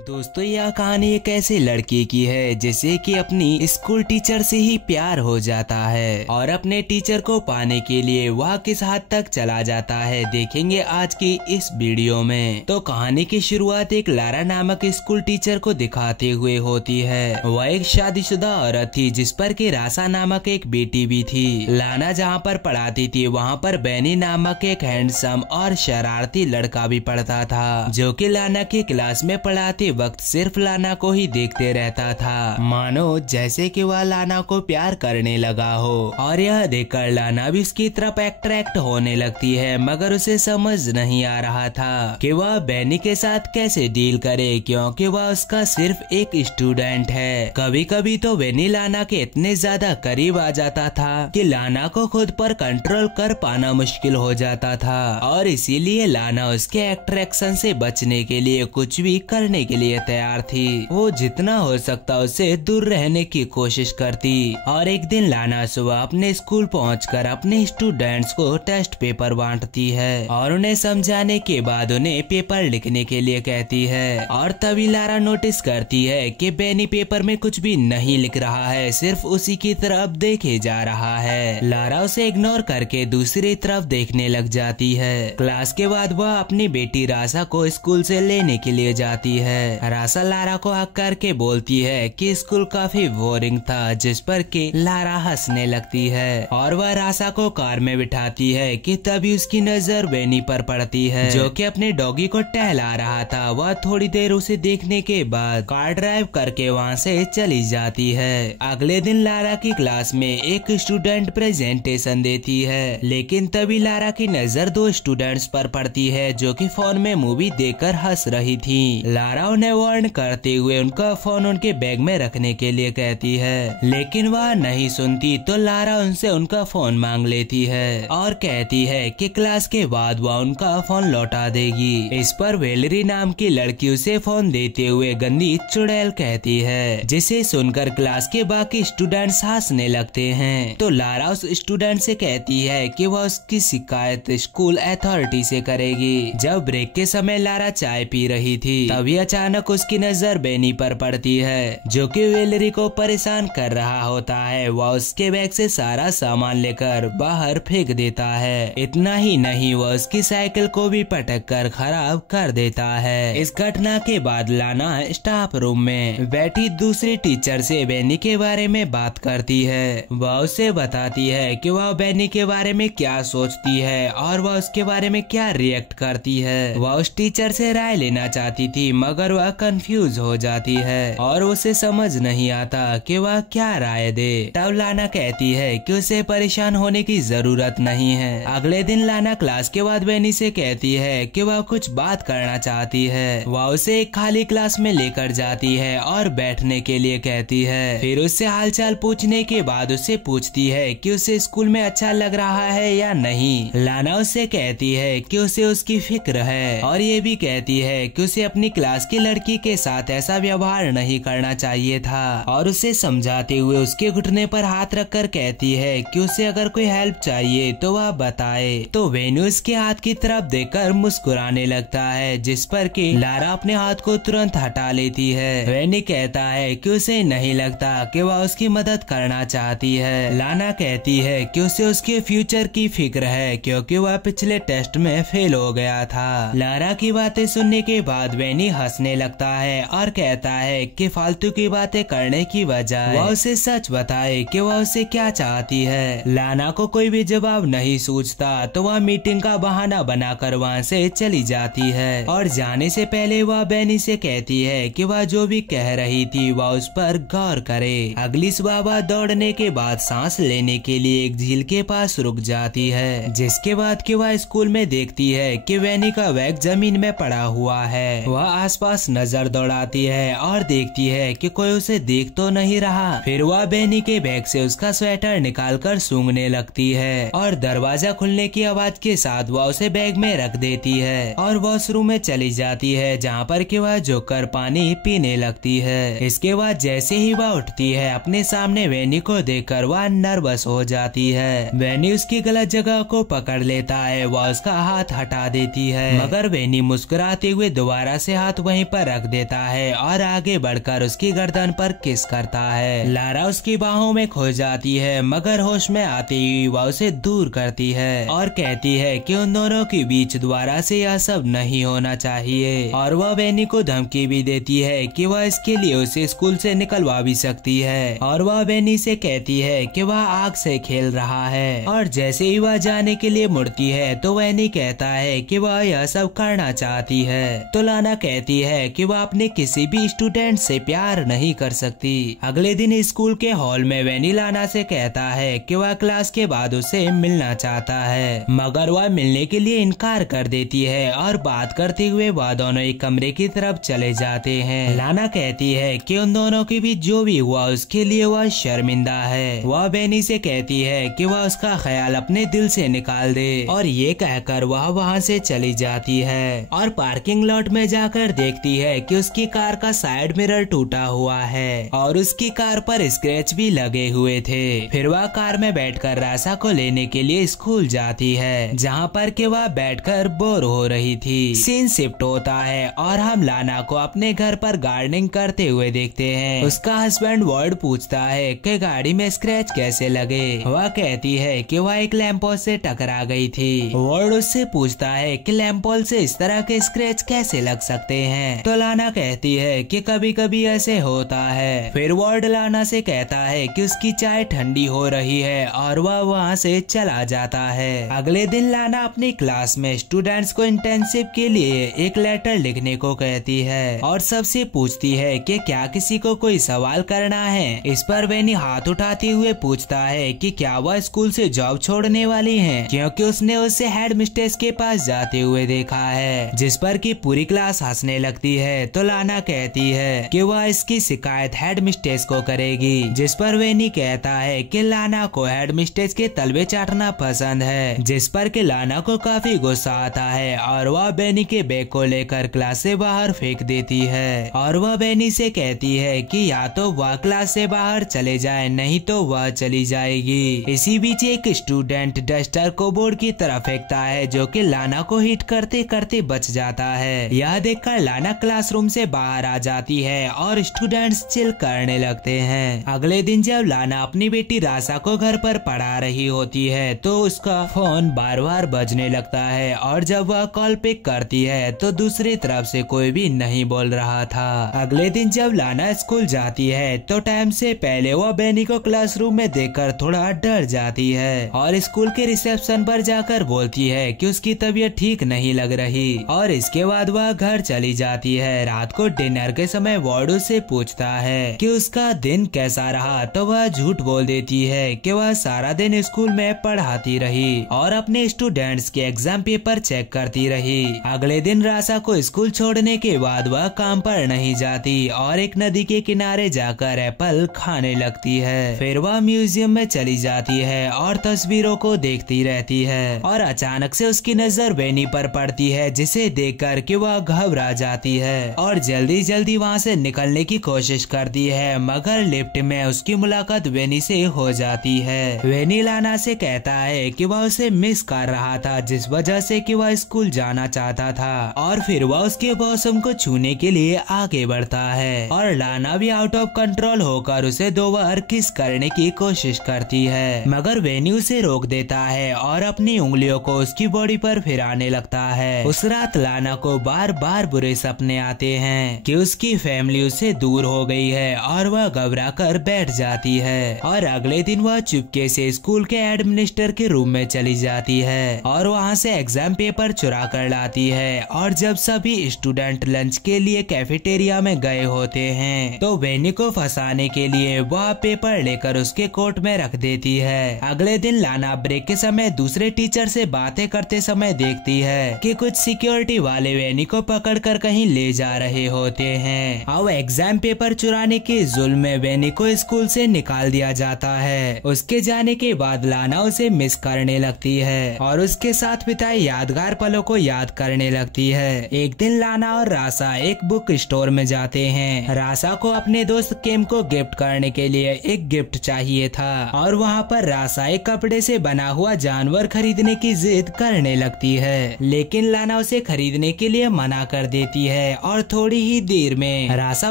दोस्तों यह कहानी एक ऐसे लड़के की है जिसे कि अपनी स्कूल टीचर से ही प्यार हो जाता है और अपने टीचर को पाने के लिए वह किस हद तक चला जाता है देखेंगे आज की इस वीडियो में। तो कहानी की शुरुआत एक लारा नामक स्कूल टीचर को दिखाते हुए होती है। वह एक शादीशुदा औरत थी जिस पर की रासा नामक एक बेटी भी थी। लाना जहाँ पर पढ़ाती थी वहाँ पर बैनी नामक एक हैंडसम और शरारती लड़का भी पढ़ता था जो कि लाना की क्लास में पढ़ाते वक्त सिर्फ लाना को ही देखते रहता था, मानो जैसे कि वह लाना को प्यार करने लगा हो। और यह देखकर लाना भी उसकी तरफ अट्रैक्ट होने लगती है, मगर उसे समझ नहीं आ रहा था कि वह बैनी के साथ कैसे डील करे क्योंकि वह उसका सिर्फ एक स्टूडेंट है। कभी कभी तो बैनी लाना के इतने ज्यादा करीब आ जाता था कि लाना को खुद पर कंट्रोल कर पाना मुश्किल हो जाता था और इसीलिए लाना उसके अट्रैक्शन से बचने के लिए कुछ भी करने के लिए तैयार थी। वो जितना हो सकता उससे दूर रहने की कोशिश करती। और एक दिन लाना सुबह अपने स्कूल पहुंचकर अपने स्टूडेंट्स को टेस्ट पेपर बांटती है और उन्हें समझाने के बाद उन्हें पेपर लिखने के लिए कहती है। और तभी लारा नोटिस करती है कि बैनी पेपर में कुछ भी नहीं लिख रहा है, सिर्फ उसी की तरफ देखे जा रहा है। लारा उसे इग्नोर करके दूसरी तरफ देखने लग जाती है। क्लास के बाद वह अपनी बेटी रासा को स्कूल से लेने के लिए जाती है। रासा लारा को हक करके बोलती है कि स्कूल काफी बोरिंग था, जिस पर कि लारा हंसने लगती है और वह रासा को कार में बिठाती है कि तभी उसकी नजर बैनी पर पड़ती है जो कि अपने डॉगी को टहला रहा था। वह थोड़ी देर उसे देखने के बाद कार ड्राइव करके वहाँ से चली जाती है। अगले दिन लारा की क्लास में एक स्टूडेंट प्रेजेंटेशन देती है, लेकिन तभी लारा की नजर दो स्टूडेंट्स पर पड़ती है जो कि फोन में मूवी देखकर हंस रही थी। लारा उन्हें वार्न करते हुए उनका फोन उनके बैग में रखने के लिए कहती है, लेकिन वह नहीं सुनती तो लारा उनसे उनका फोन मांग लेती है और कहती है कि क्लास के बाद वह उनका फोन लौटा देगी। इस पर वेलरी नाम की लड़की उसे फोन देते हुए गंदी चुड़ैल कहती है, जिसे सुनकर क्लास के बाकी स्टूडेंट्स हंसने लगते हैं। तो लारा उस स्टूडेंट से कहती है कि वह उसकी शिकायत स्कूल अथॉरिटी से करेगी। जब ब्रेक के समय लारा चाय पी रही थी तभी अचानक उसकी नजर बैनी पर पड़ती है जो कि वेलरी को परेशान कर रहा होता है। वह उसके बैग से सारा सामान लेकर बाहर फेंक देता है। इतना ही नहीं वह उसकी साइकिल को भी पटक कर खराब कर देता है। इस घटना के बाद लाना स्टाफ रूम में बैठी दूसरी टीचर से बैनी के बारे में बात करती है। वह उसे बताती है कि वह बैनी के बारे में क्या सोचती है और वह उसके बारे में क्या रिएक्ट करती है। वह उस टीचर से राय लेना चाहती थी मगर वह कंफ्यूज हो जाती है और उसे समझ नहीं आता कि वह क्या राय दे। तब लाना कहती है कि उसे परेशान होने की जरूरत नहीं है। अगले दिन लाना क्लास के बाद बैनी से कहती है कि वह कुछ बात करना चाहती है। वह उसे एक खाली क्लास में लेकर जाती है और बैठने के लिए कहती है। फिर उससे हालचाल पूछने के बाद उससे पूछती है कि उसे स्कूल में अच्छा लग रहा है या नहीं। लाना उससे कहती है कि उसे उसकी फिक्र है और ये भी कहती है कि उसे अपनी क्लास की लड़की के साथ ऐसा व्यवहार नहीं करना चाहिए था और उसे समझाते हुए उसके घुटने पर हाथ रखकर कहती है कि उसे अगर कोई हेल्प चाहिए तो वह बताए। तो वेन्यू उसके हाथ की तरफ देखकर मुस्कुराने लगता है, जिस पर कि लारा अपने हाथ को तुरंत हटा लेती है। वेन्यू कहता है कि उसे नहीं लगता कि वह उसकी मदद करना चाहती है। लाना कहती है कि उसे उसके फ्यूचर की फिक्र है क्योंकि वह पिछले टेस्ट में फेल हो गया था। लारा की बातें सुनने के बाद वेन्यू हंसने लगता है और कहता है कि फालतू की बातें करने की बजाय वह उसे सच बताए कि वह उसे क्या चाहती है। लाना को कोई भी जवाब नहीं सूझता तो वह मीटिंग का बहाना बनाकर वहाँ से चली जाती है और जाने से पहले वह बैनी से कहती है कि वह जो भी कह रही थी वह उस पर गौर करे। अगली सुबह वह दौड़ने के बाद सांस लेने के लिए एक झील के पास रुक जाती है, जिसके बाद कि वह स्कूल में देखती है कि बैनी का बैग जमीन में पड़ा हुआ है। वह आसपास नजर दौड़ाती है और देखती है कि कोई उसे देख तो नहीं रहा। फिर वह बैनी के बैग से उसका स्वेटर निकालकर सूंघने लगती है और दरवाजा खुलने की आवाज के साथ वह उसे बैग में रख देती है और वॉशरूम में चली जाती है जहाँ पर कि वह झुककर पानी पीने लगती है। इसके बाद जैसे ही वह उठती है अपने सामने बैनी को देखकर वह नर्वस हो जाती है। बैनी उसकी गलत जगह को पकड़ लेता है, वह उसका हाथ हटा देती है मगर बैनी मुस्कुराते हुए दोबारा से हाथ वहीं पर रख देता है और आगे बढ़कर उसकी गर्दन पर किस करता है। लारा उसकी बाहों में खो जाती है, मगर होश में आते ही वह उसे दूर करती है और कहती है कि उन दोनों के बीच दोबारा से यह सब नहीं होना चाहिए। और वह वेनी को धमकी भी देती है कि वह इसके लिए उसे स्कूल से निकलवा भी सकती है। और वह वेनी से कहती है कि वह आग से खेल रहा है। और जैसे ही वह जाने के लिए मुड़ती है तो वेनी कहता है कि वह यह सब करना चाहती है। तो लाना कहती है कि वह अपने किसी भी स्टूडेंट से प्यार नहीं कर सकती। अगले दिन स्कूल के हॉल में वेनी लाना से कहता है कि वह क्लास के बाद उसे मिलना चाहता है, मगर वह मिलने के लिए इनकार कर देती है और बात करते हुए वह दोनों एक कमरे की तरफ चले जाते हैं। लाना कहती है कि उन दोनों के बीच जो भी हुआ उसके लिए वह शर्मिंदा है। वह वेनी से कहती है कि वह उसका ख्याल अपने दिल से निकाल दे और ये कहकर वह वहाँ से चली जाती है और पार्किंग लॉट में जाकर देखती है कि उसकी कार का साइड मिरर टूटा हुआ है और उसकी कार पर स्क्रैच भी लगे हुए थे। फिर वह कार में बैठकर रासा को लेने के लिए स्कूल जाती है, जहाँ पर के वह बैठकर बोर हो रही थी। सीन शिफ्ट होता है और हम लाना को अपने घर पर गार्डनिंग करते हुए देखते हैं। उसका हस्बैंड वर्ड पूछता है कि गाड़ी में स्क्रैच कैसे लगे। वह कहती है कि वह एक लैंपपोस्ट से टकरा गई थी। वर्ड उससे पूछता है कि लैंपपोस्ट से इस तरह के स्क्रैच कैसे लग सकते हैं। तो लाना कहती है कि कभी कभी ऐसे होता है। फिर वर्ड लाना से कहता है कि उसकी चाय ठंडी हो रही है और वह वहाँ से चला जाता है। अगले दिन लाना अपनी क्लास में स्टूडेंट्स को इंटर्नशिप के लिए एक लेटर लिखने को कहती है और सबसे पूछती है कि क्या किसी को कोई सवाल करना है। इस पर वेनी हाथ उठाते हुए पूछता है कि क्या वह स्कूल से जॉब छोड़ने वाली है, क्योंकि उसने उसे हेड मिस्ट्रेस के पास जाते हुए देखा है, जिस पर कि पूरी क्लास हंसने लगती है। तो लाना कहती है कि वह इसकी शिकायत हेड मिस्ट्रेस को करेगी, जिस पर वेनी कहता है कि लाना को हेड मिस्ट्रेस के तलवे चाटना पसंद है, जिस पर कि लाना को काफी गुस्सा आता है और वह बेनी के बैग को लेकर क्लास से बाहर फेंक देती है। और वह बेनी से कहती है कि या तो वह क्लास से बाहर चले जाए, नहीं तो वह चली जाएगी। इसी बीच एक स्टूडेंट डस्टर को बोर्ड की तरफ फेंकता है, जो कि लाना को हिट करते करते बच जाता है। यह देखकर लाना क्लासरूम से बाहर आ जाती है और स्टूडेंट्स चिल करने लगते हैं। अगले दिन जब लाना अपनी बेटी रासा को घर पर पढ़ा रही होती है तो उसका फोन बार बार बजने लगता है और जब वह कॉल पिक करती है तो दूसरी तरफ से कोई भी नहीं बोल रहा था। अगले दिन जब लाना स्कूल जाती है तो टाइम से पहले वह बेनी को क्लासरूम में देखकर थोड़ा डर जाती है और स्कूल के रिसेप्शन पर जाकर बोलती है कि उसकी तबीयत ठीक नहीं लग रही और इसके बाद वह घर चली जाती है। रात को डिनर के समय वार्डो से पूछता है कि उसका दिन कैसा रहा, तो वह झूठ बोल देती है कि वह सारा दिन स्कूल में पढ़ाती रही और अपने स्टूडेंट्स के एग्जाम पेपर चेक करती रही। अगले दिन रासा को स्कूल छोड़ने के बाद वह काम पर नहीं जाती और एक नदी के किनारे जाकर एप्पल खाने लगती है। फिर वह म्यूजियम में चली जाती है और तस्वीरों को देखती रहती है और अचानक से उसकी नजर वेनी पर पड़ती है, जिसे देखकर कि वह घबरा जाती है और जल्दी जल्दी वहाँ से निकलने की कोशिश करती है, मगर लिफ्ट में उसकी मुलाकात वेनी से हो जाती है। वेनी लाना से कहता है कि वह उसे मिस कर रहा था, जिस वजह से कि वह स्कूल जाना चाहता था और फिर वह उसके बॉसम को छूने के लिए आगे बढ़ता है और लाना भी आउट ऑफ कंट्रोल होकर उसे 2 बार किस करने की कोशिश करती है, मगर वेनी उसे रोक देता है और अपनी उंगलियों को उसकी बॉडी पर फिराने लगता है। उस रात लाना को बार बार बुरे सपने आते हैं कि उसकी फैमिली उससे दूर हो गई है और वह घबरा कर बैठ जाती है और अगले दिन वह चुपके से स्कूल के एडमिनिस्ट्रेटर के रूम में चली जाती है और वहाँ से एग्जाम पेपर चुरा कर लाती है। और जब सभी स्टूडेंट लंच के लिए कैफेटेरिया में गए होते हैं तो वेनी को फंसाने के लिए वह पेपर लेकर उसके कोट में रख देती है। अगले दिन लाना ब्रेक के समय दूसरे टीचर से बातें करते समय देखती है कि कुछ सिक्योरिटी वाले वेनी को पकड़कर कहीं ले जा रहे होते हैं। अब एग्जाम पेपर चुराने के जुल्म में वेनी को स्कूल से निकाल दिया जाता है। उसके जाने के बाद लाना उसे मिस करने लगती है और उसके साथ बिताए यादगार पलों को याद करने लगती है। एक दिन लाना और रासा एक बुक स्टोर में जाते हैं। रासा को अपने दोस्त केम को गिफ्ट करने के लिए एक गिफ्ट चाहिए था और वहाँ पर रासा एक कपड़े से बना हुआ जानवर खरीदने की जिद करने लगती है, लेकिन लाना उसे खरीदने के लिए मना कर देती है है और थोड़ी ही देर में रासा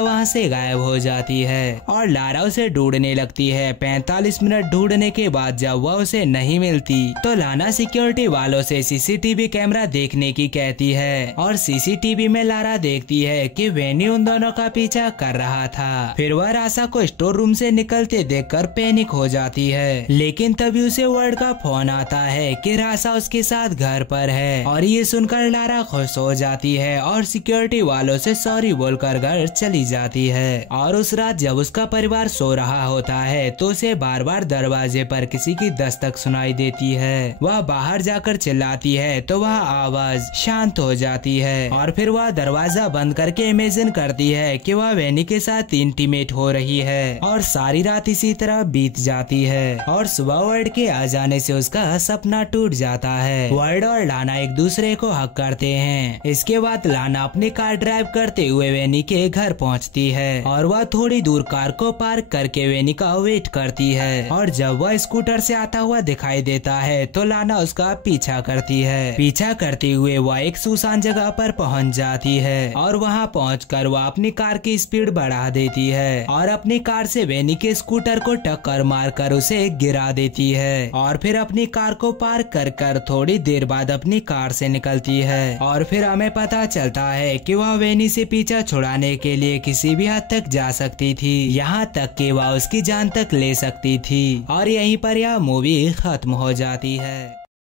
वहाँ से गायब हो जाती है और लारा उसे ढूंढने लगती है। 45 मिनट ढूंढने के बाद जब वह उसे नहीं मिलती तो लाना सिक्योरिटी वालों से सीसीटीवी कैमरा देखने की कहती है और सीसीटीवी में लारा देखती है कि वेनी उन दोनों का पीछा कर रहा था। फिर वह रासा को स्टोर रूम से निकलते देखकर पैनिक हो जाती है, लेकिन तभी उसे वर्ड का फोन आता है कि रासा उसके साथ घर पर है और ये सुनकर लारा खुश हो जाती है और सिक्योरिटी वालों से सॉरी बोलकर घर चली जाती है। और उस रात जब उसका परिवार सो रहा होता है तो उसे बार बार दरवाजे पर किसी की दस्तक सुनाई देती है। वह बाहर जाकर चिल्लाती है तो वह आवाज शांत हो जाती है और फिर वह दरवाजा बंद करके इमेजिन करती है कि वह वेनी के साथ इंटीमेट हो रही है और सारी रात इसी तरह बीत जाती है और सुबह वर्ड के आ जाने से उसका सपना टूट जाता है। वर्ड और लाना एक दूसरे को हक करते हैं। इसके बाद लाना अपनी कार ड्राइव करते हुए वेनी के घर पहुंचती है और वह थोड़ी दूर कार को पार्क करके वेनी का वेट करती है और जब वह स्कूटर से आता हुआ दिखाई देता है तो लाना उसका पीछा करती है। पीछा करते हुए वह एक सुनसान जगह पर पहुंच जाती है और वहां पहुंचकर वह अपनी कार की स्पीड बढ़ा देती है और अपनी कार से वेनी के स्कूटर को टक्कर मारकर उसे गिरा देती है और फिर अपनी कार को पार्क कर थोड़ी देर बाद अपनी कार से निकलती है और फिर हमें पता चलता है कि वह वेनी से पीछा छुड़ाने के लिए किसी भी हद तक जा सकती थी, यहाँ तक कि वह उसकी जान तक ले सकती थी। और यहीं पर यह मूवी खत्म हो जाती है।